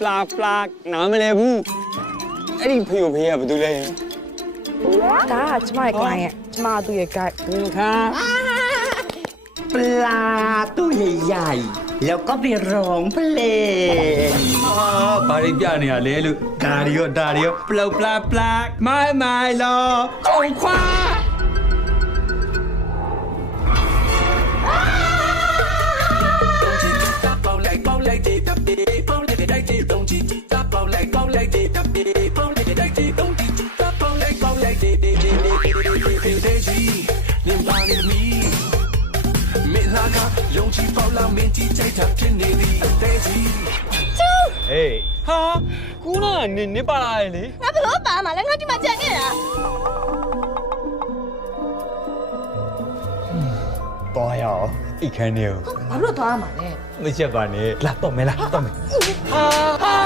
ပလာပလာနားမလဲဘူးအဲ့ဒီဖေဖေကဘာတူလဲ ဒါကကျမရဲ့ client ကျမသူ့ရဲ့ guide ဒီခါ ปลาตัวใหญ่ๆแล้วก็ไปร้องเพลง ဘာတွေပြနေရလဲလို့ဒါရီရောပလောက်ပလာပလာမိုင်လောခုံခွာ勇气爆浪，面积在他天内里的代际。 အေးဟာကူနာနေပါလာလေ ငါဘလို့ပါမှာလဲငါဒီမှာကြံနေတာ တော်ရအောင်အိတ်ခမ်းနေကို ဘာလို့သွားရမှာလဲ မချက်ပါနဲ့လာတော့မယ်လားတော့မယ်ဟာ